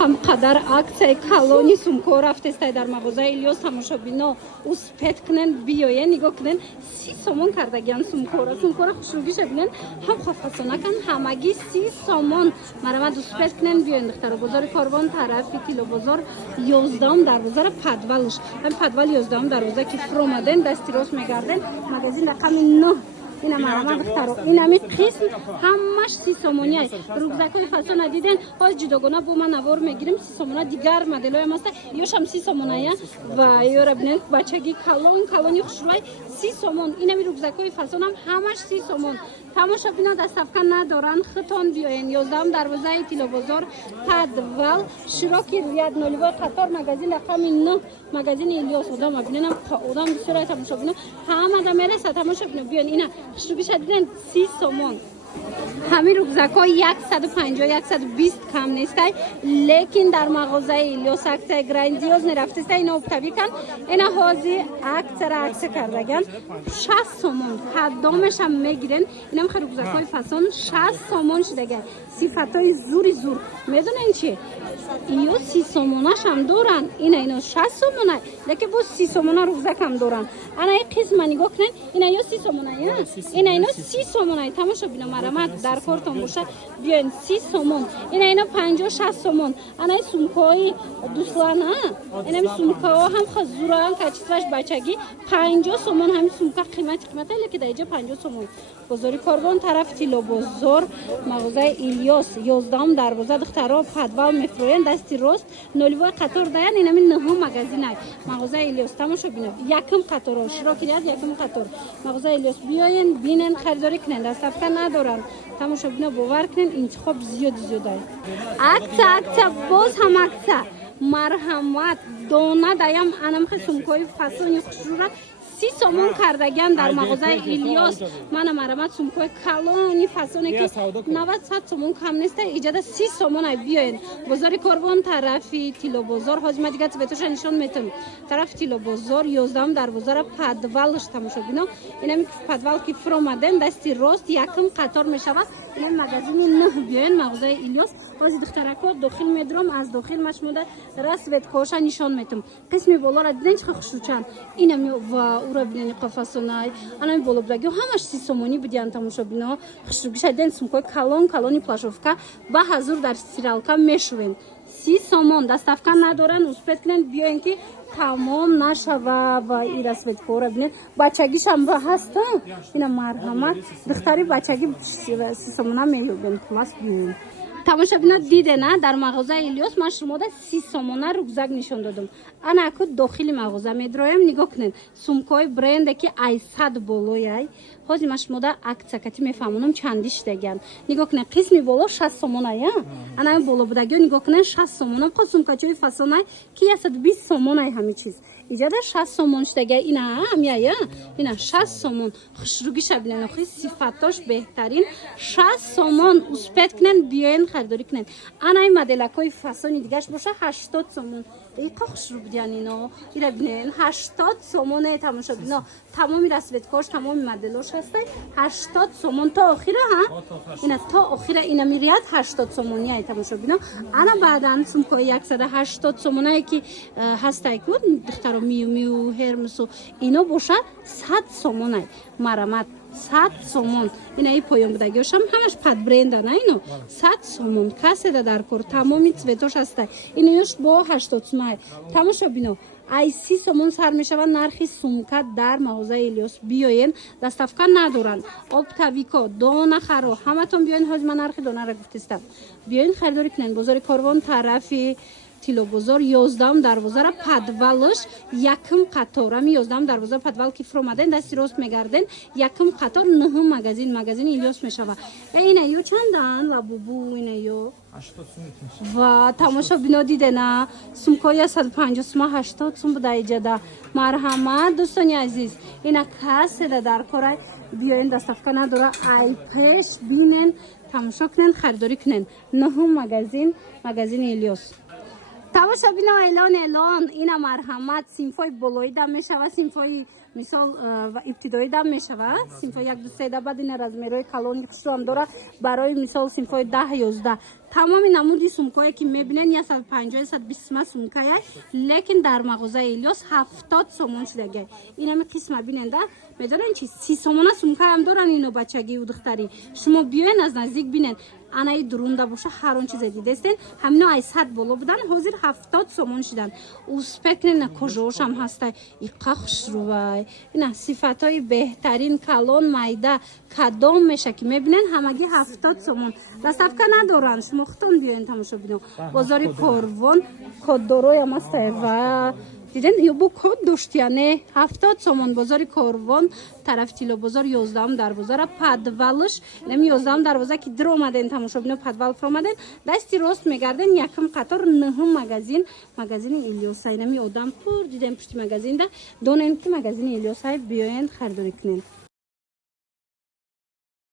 ҳамқадар аксияи калони сумко рафтестай дар мағозаи Илёс тамошобино успет кунен биёен нигоҳ кунен 30 сомон кардагиян сумкора хушругиша бинен ҳам хофасонакан ҳамагӣ 30 сомон марамад успет кунен биёен духтаро бозори Корвон тарафи килобозор 11 дарвозара падвалш ҳам падвал 11 дарвоза ки фромаден дасти рост мегарден магазин рақами 9 ина марамад духтаро инами қисм ҳамаш 30 сомония рюкзакои фасона диден ҳоз ҷудогона бо ма навор мегирем 30 сомона дигар моделоям аста ёшам 30 сомоная ва ёра бинен бачаги калони хушрӯй 30 сомон инами рюкзакои фасонам ҳамаш 30 сомон тамошобино дастафка надоран хитон биёен 11 дарвозаи тилобозор падвал широки рияд нолевой қатор магазин рақами 9 магазини Илёс одам биненам одам бисёрай тамошобино ҳама да мереса тамошобино биёен ина хушругиша диден 30 сомон ҳамин рюкзакҳо 150-120 кам нестай лекин дар мағозаи Илёс аксияи грандиозне рафтестай ина оптавикан ина ҳози аксия кардаган 60 сомон ҳаддомешам мегирен инам ха рюкзакҳои фасон 60 сомон шудаган сифатҳои зури зур медонен чи иё 30 сомонашам доран ино 60 сомона лекин бо 30 сомона рюкзакам доран ана ин қисма нигоҳ кунен ина ё 30 сомона ино 30 сомона тамошобино марамад дар кортон боша биёен 30 сомон ино 50-60 сомон ана ин сумкаҳои дуслана инами сумкаҳо ҳам хазуран качестваш бачагӣ 50 сомон ҳамин сумка қимати лекин дар иҷа 50 сомон бозори Корвон тарафи тилобозор мағозаи Илёс 11 дарвоза духтаро падвал мефроян дасти рост нолевой қатор даян инами 9 магазинай мағозаи Илёс тамошобино якм қаторо широки ряд якм қатор мағозаи Илёс биёен бинен харидорӣ кунен дастафка надоран тамошобино бовар кунен интихоб зиёдай аксия боз ҳам аксия марҳамат дона даям анамхи сумкаҳои фасони хушрӯра 30 сомон кардаган дар мағозаи Илёс мана марамат сумкаҳои калони фасоне ки 90-100 сомон кам неста иҷада 30 сомонай биёен бозори Корвон тарафи тилобозор ҳозима дига цветоша нишон метам тарафи тилобозор 11 дарвозара падвалш тамошобино инами падвал ки фромаден дасти рост якм қатор мешавад ин магазини 9 биёен мағозаи Илёс ҳози духтарако дохил медром аз дохил машмуда расветкоша нишон метам қисми болора диден чӣ хушрӯчанд инами ва ура бинени қафасонай анами боло будаги ҳамаш 30 сомонӣ будиян тамошобино хушругиша диден сумкаҳои калони плашовка ба ҳазур дар стиралка мешувен 30 сомон дастафка надоран успет кунен биёен ки тамом нашава ва ин расветкора бинен бачагишам ба ҳаста ина марҳамат духтари бачаги 30 сомона меёбен класс биёен тамошобино дидена дар мағозаи Илёс ман шумода 30 сомона рюкзак нишон додам ана аку дохили мағоза медроям нигоҳ кунен сумкаҳои бренде ки айсад болояй ҳози ман шумода аксия кати мефаҳмонам чанди шудагиян нигоҳ кунен қисми боло 60 сомонай ана боло будагиё нигоҳ кунен 60 сомонам хо сумкачаҳои фасонай ки 120 сомонай ҳами чиз иҷада 60 сомон шудагия ина ҳамяя ина 60 сомон хушругиша бинен охи сифатош беҳтарин 60 сомон успет кунен биёен харидорӣ кунен ана ин моделакои фасони дигаш боша 80 сомон иқа хушрӯ будиян ино ира бинен 80 сомоне тамошобино тамоми расветкош тамоми моделош ҳастай 80 сомон то охира ина то охира инами рияд 80 сомония тамошобино ана баъдан сумкаҳои 180 сомонае ки ҳастай ку духтаро миу ҳермесу ино боша 100 сомонай марамат 100 сомон ина и поёнбудагиошам ҳамаш падбренда на ино 100 сомон каседа дар кор тамоми цветош ҳастай ино ёш бо 80 сомон тамошобино ай 30 сомон сар мешавад нархи сумка дар мағозаи Илёс биёен дастафка надоранд оптавико дона харо ҳаматон биёен ҳози ман нархи донара гуфтистам биёен харидорӣ кунен бозори Корвон тарафи тилобозор 11 дарвозара падвалш якм қатор ами 11 дарвоза падвал ки фромаден дасти рост мегарден якм қатор 9 магазини Илёс мешава ина ё чандан лабубу ина ё 80 сум ва тамошобино дидена сумкаҳои 150 сум 80 сум буда иҷада марҳамат дӯстони азиз ина каседа дар корай биёен дастафка надора ай пеш бинен тамошо кунен харидорӣ кунен 9 магазини Илёс тамошобино элон ина марҳамат синфҳои болоида мешава синфҳои мисол ибтидоӣ дам мешавад синфои 1-2 баъд ин размерои калони хушрӯам дора барои мисол синфои 10-11 тамоми намуди сумкое ки мебинен 150-120 сумкая лекин дар мағозаи Илёс 70 сомон шудагай инами қисма бинен да медонен чи 30 сомона сумкаям доран ино бачагию духтарӣ шумо биёен аз наздик бинен анаи дурунда боша ҳар он чизе дидестен ҳамино ай 100 боло будан ҳозир 70 сомон шудан успекнена кожаошам ҳастай иқа хушрӯвай ина сифатҳои беҳтарин калон майда кадом меша ки мебинен ҳамагӣ 70 сомон доставка надоранд шумо худтон биёен тамошо бинед бозори Корвон коддороям ҳастай ва диден ё бо код доштияне 70 сомон бозори Корвон тарафи Тилобозор 11 дарвозара падвалш нами 11 дарвоза ки дир омаден тамошо бинед падвал фромаден дасти рост мегарден якм қатор 9 магазини Илёсай нами одам пур диден пушти магазинда донен ки магазини Илёсай биёен харидорӣ кунен